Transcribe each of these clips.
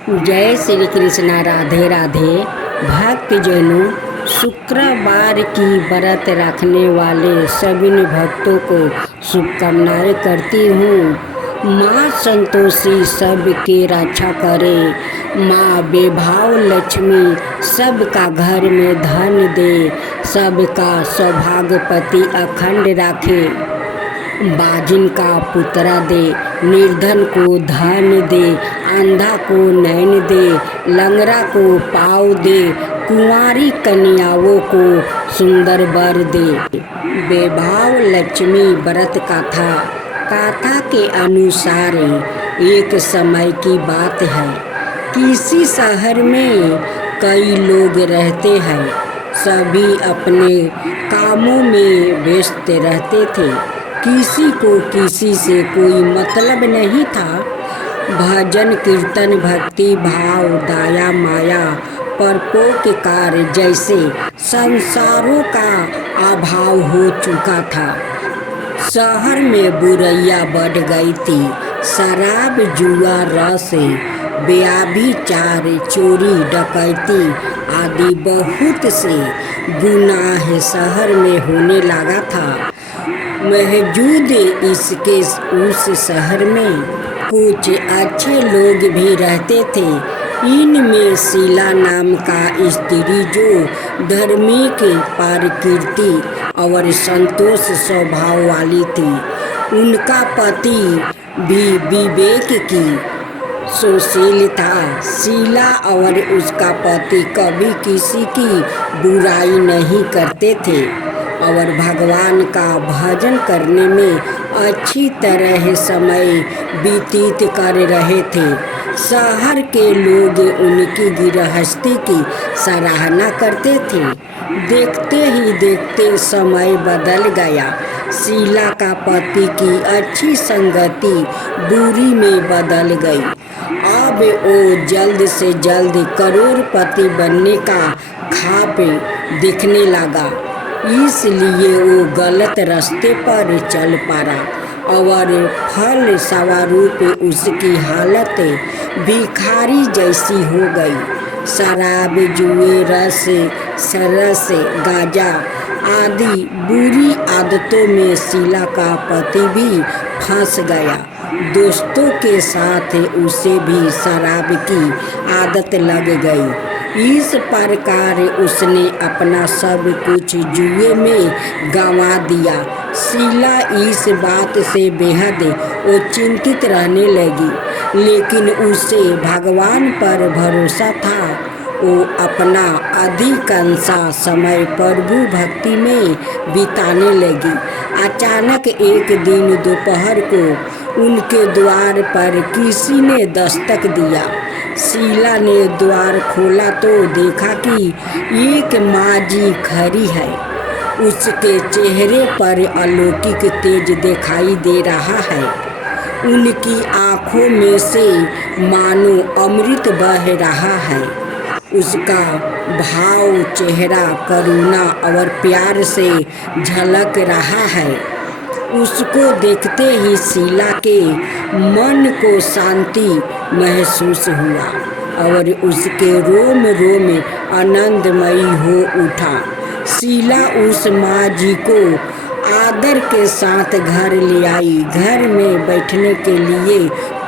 जय श्री कृष्णा। राधे राधे। भक्तजनों, शुक्रवार की व्रत रखने वाले सभी भक्तों को शुभकामनाएं करती हूँ। माँ संतोषी सबकी रक्षा करे। माँ बेभाव लक्ष्मी सबका घर में धन दे। सबका सौभाग्यपति अखंड रखे। बाजिन का पुत्रा दे, निर्धन को धन दे, अंधा को नैन दे, लंगड़ा को पाँव दे, कुंवारी कन्याओं को सुंदर वर दे। बेभाव लक्ष्मी व्रत कथा के अनुसार एक समय की बात है। किसी शहर में कई लोग रहते हैं। सभी अपने कामों में व्यस्त रहते थे। किसी को किसी से कोई मतलब नहीं था। भजन कीर्तन भक्ति भाव दया माया परोपकार जैसे संसारों का अभाव हो चुका था। शहर में बुराइयां बढ़ गई थी। शराब जुआ रस व्यभिचार चोरी डकैती आदि बहुत से गुनाह शहर में होने लगा था। मौजूद इसके उस शहर में कुछ अच्छे लोग भी रहते थे। इनमें शीला नाम का स्त्री जो धार्मिक प्रकृति और संतोष स्वभाव वाली थी। उनका पति भी विवेक की सुशील था। शीला और उसका पति कभी किसी की बुराई नहीं करते थे और भगवान का भजन करने में अच्छी तरह समय व्यतीत कर रहे थे। शहर के लोग उनकी गृहस्थी की सराहना करते थे। देखते ही देखते समय बदल गया। शीला का पति की अच्छी संगति बुरी में बदल गई। अब वो जल्द से जल्द करोड़पति बनने का ख्वाब देखने लगा। इसलिए वो गलत रास्ते पर चल पड़ा और फल स्वरूप उसकी हालत भिखारी जैसी हो गई। शराब जुए रस सरस गांजा आदि बुरी आदतों में शीला का पति भी फंस गया। दोस्तों के साथ उसे भी शराब की आदत लग गई। इस प्रकार उसने अपना सब कुछ जुए में गंवा दिया। शीला इस बात से बेहद वो चिंतित रहने लगी, लेकिन उसे भगवान पर भरोसा था। वो अपना अधिकांश समय प्रभु भक्ति में बिताने लगी। अचानक एक दिन दोपहर को उनके द्वार पर किसी ने दस्तक दिया। शीला ने द्वार खोला तो देखा कि एक माँ जी खड़ी है। उसके चेहरे पर अलौकिक तेज दिखाई दे रहा है। उनकी आँखों में से मानो अमृत बह रहा है। उसका भाव चेहरा करुणा और प्यार से झलक रहा है। उसको देखते ही शीला के मन को शांति महसूस हुआ और उसके रोम रोम आनंदमयी हो उठा। शीला उस माँ जी को आदर के साथ घर ले आई। घर में बैठने के लिए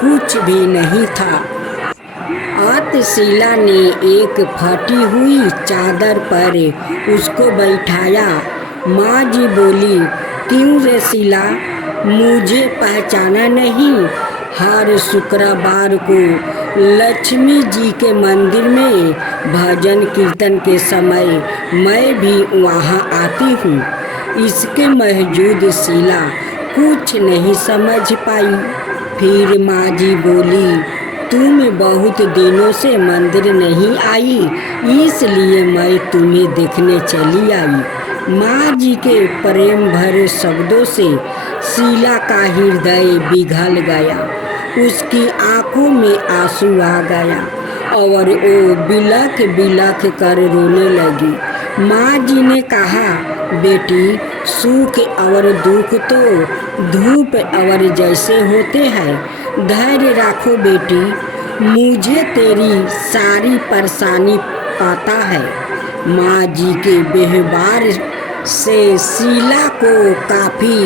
कुछ भी नहीं था। शीला ने एक फटी हुई चादर पर उसको बैठाया। माँ जी बोली, क्यों रे शीला, मुझे पहचाना नहीं? हर शुक्रवार को लक्ष्मी जी के मंदिर में भजन कीर्तन के समय मैं भी वहाँ आती हूँ। इसके मौजूद शीला कुछ नहीं समझ पाई। फिर माँ जी बोली, तुम बहुत दिनों से मंदिर नहीं आई, इसलिए मैं तुम्हें देखने चली आई। माँ जी के प्रेम भरे शब्दों से शीला का हृदय पिघल गया। उसकी आंखों में आंसू आ गया और वो बिलख बिलख कर रोने लगी। माँ जी ने कहा, बेटी, सुख और दुख तो धूप और जैसे होते हैं। धैर्य रखो बेटी, मुझे तेरी सारी परेशानी पता है। माँ जी के व्यवहार से शीला को काफ़ी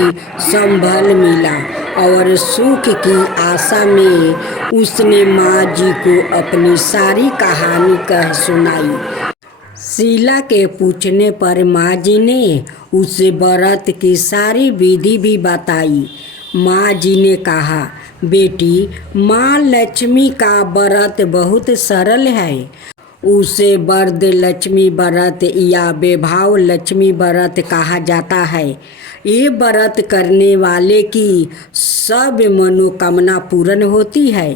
संभल मिला और सुख की आशा में उसने माँ जी को अपनी सारी कहानी कह सुनाई। शीला के पूछने पर माँ जी ने उसे व्रत की सारी विधि भी बताई। माँ जी ने कहा, बेटी, माँ लक्ष्मी का व्रत बहुत सरल है। उसे वरद लक्ष्मी व्रत या वैभव लक्ष्मी व्रत कहा जाता है। ये व्रत करने वाले की सब मनोकामना पूर्ण होती है।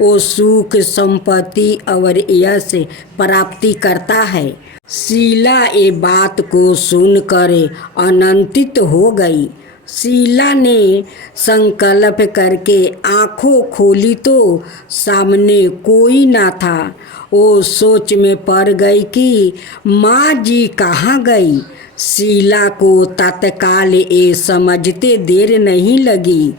वो सुख, संपत्ति और यश प्राप्ति करता है। शीला ये बात को सुनकर आनंदित हो गई। शीला ने संकल्प करके आंखों खोली तो सामने कोई ना था। वो सोच में पड़ गई कि माँ जी कहाँ गई। शीला को तत्काल ये समझते देर नहीं लगी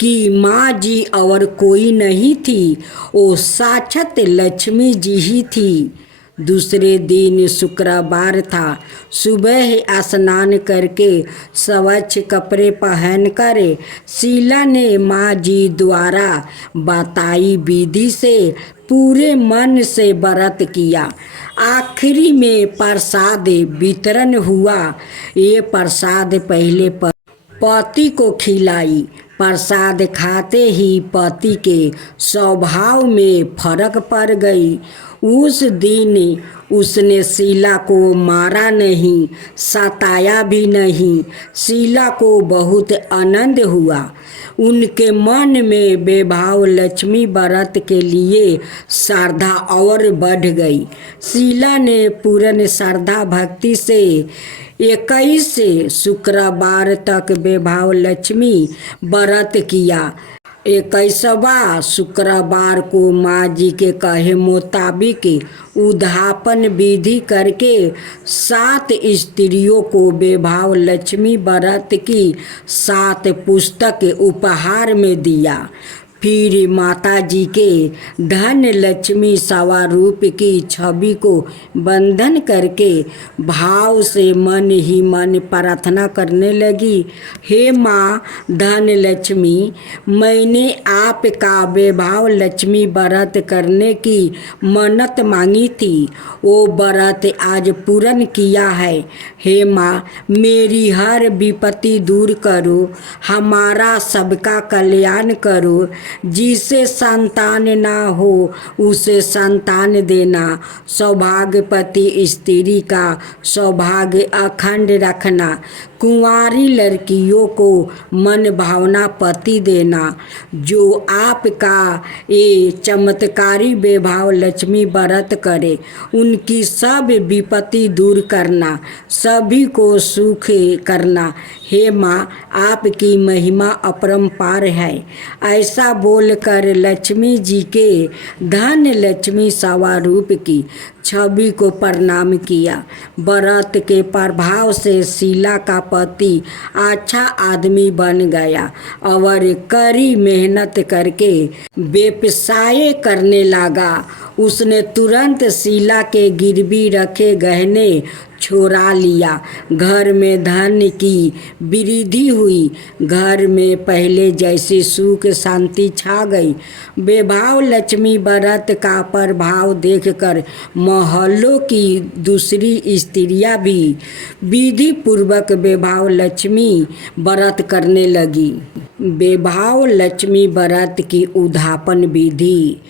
कि माँ जी और कोई नहीं थी, वो साक्षात लक्ष्मी जी ही थी। दूसरे दिन शुक्रवार था। सुबह स्नान करके स्वच्छ कपड़े पहनकर शीला ने माँ जी द्वारा बताई विधि से पूरे मन से व्रत किया। आखिरी में प्रसाद वितरण हुआ। ये प्रसाद पहले पति को खिलाई। प्रसाद खाते ही पति के स्वभाव में फर्क पड़ गई। उस दिन उसने शीला को मारा नहीं, सताया भी नहीं। शीला को बहुत आनंद हुआ। उनके मन में वैभव लक्ष्मी व्रत के लिए श्रद्धा और बढ़ गई। शीला ने पूर्ण श्रद्धा भक्ति से 21 शुक्रवार तक वैभव लक्ष्मी व्रत किया। 21वां शुक्रवार को माँ जी के कहे मुताबिक उद्यापन विधि करके 7 स्त्रियों को वैभव लक्ष्मी व्रत की 7 पुस्तक उपहार में दिया। फिर माता जी के धन लक्ष्मी स्वरूप की छवि को बंधन करके भाव से मन ही मन प्रार्थना करने लगी, हे माँ धन लक्ष्मी, मैंने आपका वैभव लक्ष्मी व्रत करने की मन्नत मांगी थी। वो व्रत आज पूर्ण किया है। हे माँ, मेरी हर विपत्ति दूर करो, हमारा सबका कल्याण करो। जिसे संतान ना हो उसे संतान देना। सौभाग्यवती स्त्री का सौभाग्य अखंड रखना। कुंवारी लड़कियों को मन भावना पति देना। जो आपका ये चमत्कारी वैभव लक्ष्मी व्रत करे, उनकी सब विपत्ति दूर करना, सभी को सुख करना। हे माँ, आपकी महिमा अपरंपार है। ऐसा बोलकर लक्ष्मी जी के धन लक्ष्मी स्वरूप की छवि को प्रणाम किया। व्रत के प्रभाव से शीला का पति अच्छा आदमी बन गया और कड़ी मेहनत करके व्यवसाय करने लगा। उसने तुरंत शीला के गिरवी रखे गहने छोड़ा लिया। घर में धन की वृद्धि हुई। घर में पहले जैसी सुख शांति छा गई। वैभव लक्ष्मी व्रत का प्रभाव देखकर मोहल्लों की दूसरी स्त्रियां भी विधि पूर्वक वैभव लक्ष्मी व्रत करने लगी। वैभव लक्ष्मी व्रत की उद्यापन विधि।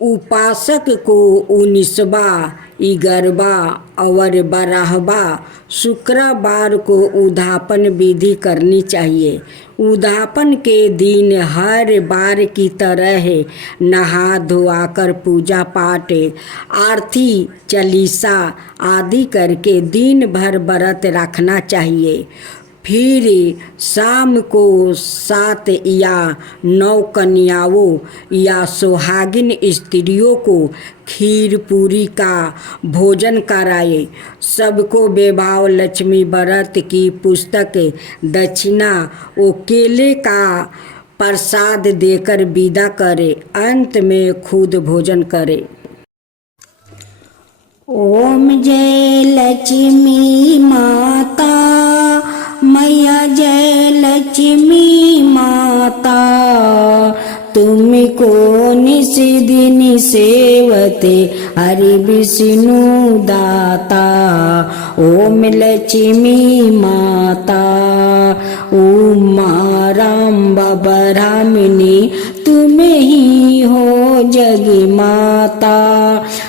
उपासक को 19वां, 11वां और 12वां शुक्रवार को उद्यापन विधि करनी चाहिए। उद्यापन के दिन हर बार की तरह नहा धोआकर पूजा पाठ, आरती, चालीसा आदि करके दिन भर व्रत रखना चाहिए। फिर शाम को 7 या 9 कन्याओं या सुहागिन स्त्रियों को खीर पूरी का भोजन कराए। सबको वैभव लक्ष्मी व्रत की पुस्तक, दक्षिणा और केले का प्रसाद देकर विदा करे, अंत में खुद भोजन करे। ओम जय लक्ष्मी माता, मैया जय लक्ष्मी माता, तुमको निस दिन सेवते हरि विष्णु दाता। ओम लक्ष्मी माता, उमा राम ब्रह्मणी, तुम ही हो जग माता।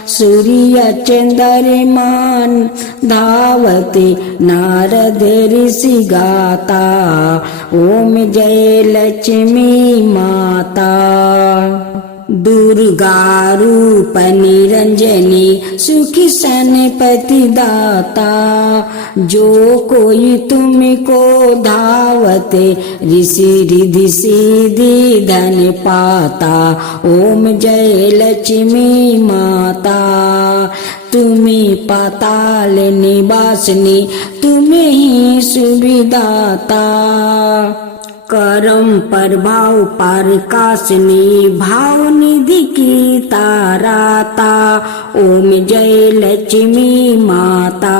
सूर्य चंद्रमान धावते नारद ऋषि गाता। ओम जय लक्ष्मी माता। दुर्गा रूप निरंजनी, सुखी सनपति दाता। जो कोई तुमको धावते, ऋषि रिधि सिद्धि धन पाता। ओम जय लक्ष्मी माता, तुम्हें पाताल निवासिनी, तुम्हें ही सुविदाता। करम प्रभाव प्रकाशनी, भाव निधि की ताराता। ओम जय लक्ष्मी माता,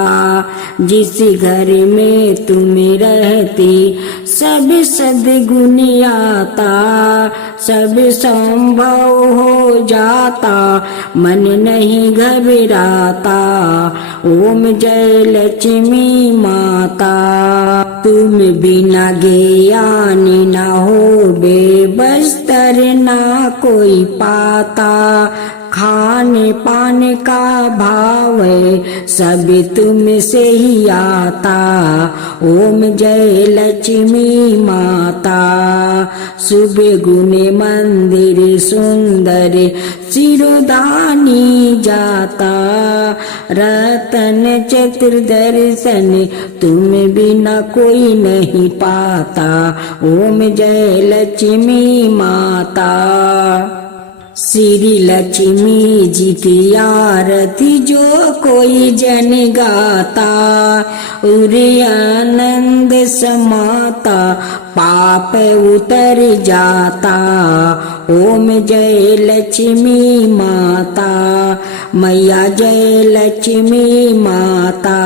जिस घर में तुम रहती, सब सद्गुण आता। सब संभव हो जाता, मन नहीं घबराता। ओम जय लक्ष्मी माता, तुम बिना ज्ञान न हो बेबस्तर ना कोई पाता। खाने पाने का भाव सब तुम से ही आता। ओम जय लक्ष्मी माता, सुबह गुने मंदिर सुंदर, सिरोधानी जाता। रतन चतुर्दर्शन, तुम बिना कोई नहीं पाता। ओम जय लक्ष्मी माता। श्री लक्ष्मी जी की आरती जो कोई जन गाता, उरे आनंद समाता, पाप उतर जाता। ओम जय लक्ष्मी माता, मैया जय लक्ष्मी माता।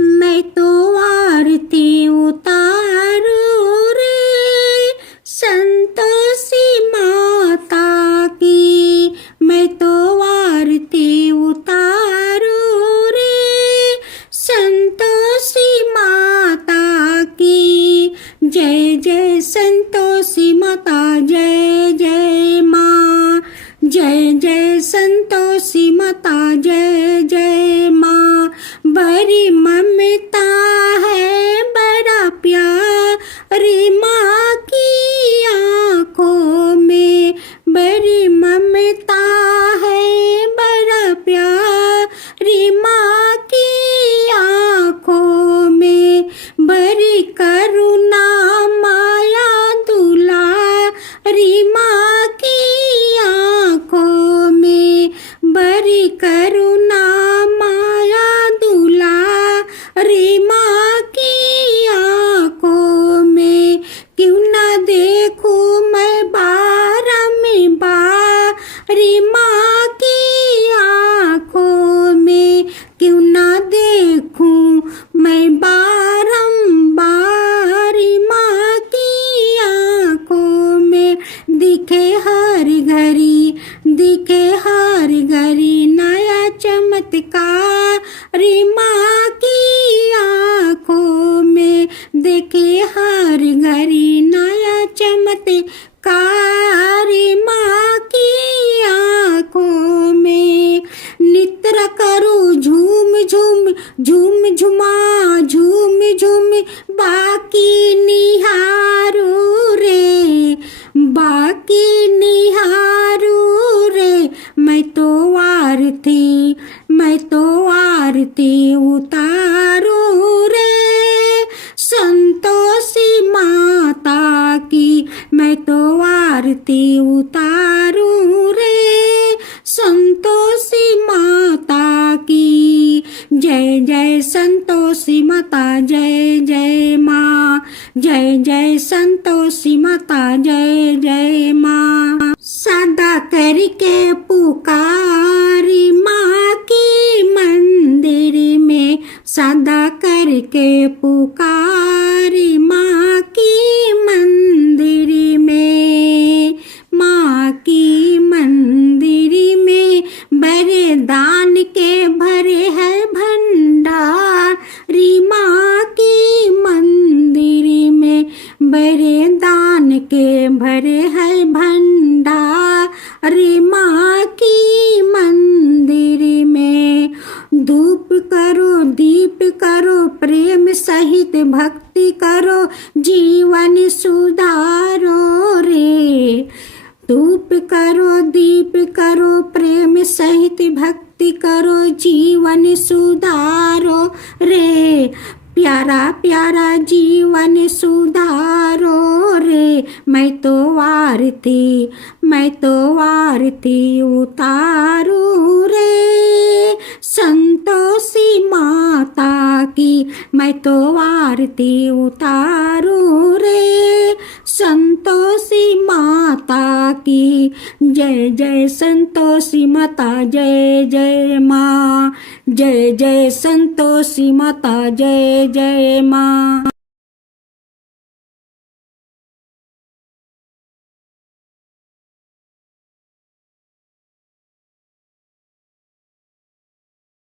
मैं तो आरती उतारू रे संतोषी माता की, मैं तो आरती उतारू रे संतोषी माता की। जय जय संतोषी माता, जय जय माँ। जय जय संतोषी माता, जय जय माँ। बड़ी ममता है, बड़ा प्यार माँ की आँखों में। बड़ी ममता है, बड़ा प्यार माँ की आँखों में। बड़ी करुणा माया दुलारी माँ की आँखों में। बड़ी करुणा माया दुलारी माँ की आँखों में। क्यों ना देखूं मैं बारंबारी माँ की आँखों में। क्यों ना देखूं मैं बारंबारी माँ की आँखों में। दिखे हर घड़ी, दिखे हर घड़ी नया चमत्कार माँ की आँखों में। देखे हर घड़ी नया चमत्कार माँ की आँखों में। नित्र करूँ झूम झूम, झूम झुमा झूम झूम, बाकी निहारू रे, बाकी निहारू रे। मैं तो आरती, मैं तो आरती उतारू रे संतोषी माता की। मैं तो आरती उतारू रे संतोषी माता की। जय जय संतोषी माता, जय जय माँ। जय जय संतोषी माता जय जय माँ। सदा करके पुकारी माँ की मंदिर में, सदा करके पुकारी माँ की मंदिर में, माँ की मंदिर में बड़े दान के भरे है भंडार, री माँ की मंदिर में बड़े दान के भरे है भंडार, रे माँ की मंदिर में। धूप करो दीप करो प्रेम सहित भक्ति करो, जीवन सुधारो रे। धूप करो दीप करो प्रेम सहित भक्ति करो, जीवन सुधारो रे। प्यारा प्यारा जीवन सुधारो रे। मैं तो आरती उतारू रे, संतोषी माता की मैं तो आरती उतारू रे, संतोषी माता की। जय जय संतोषी माता जय जय माँ, जय जय संतोषी माता जय जय माँ।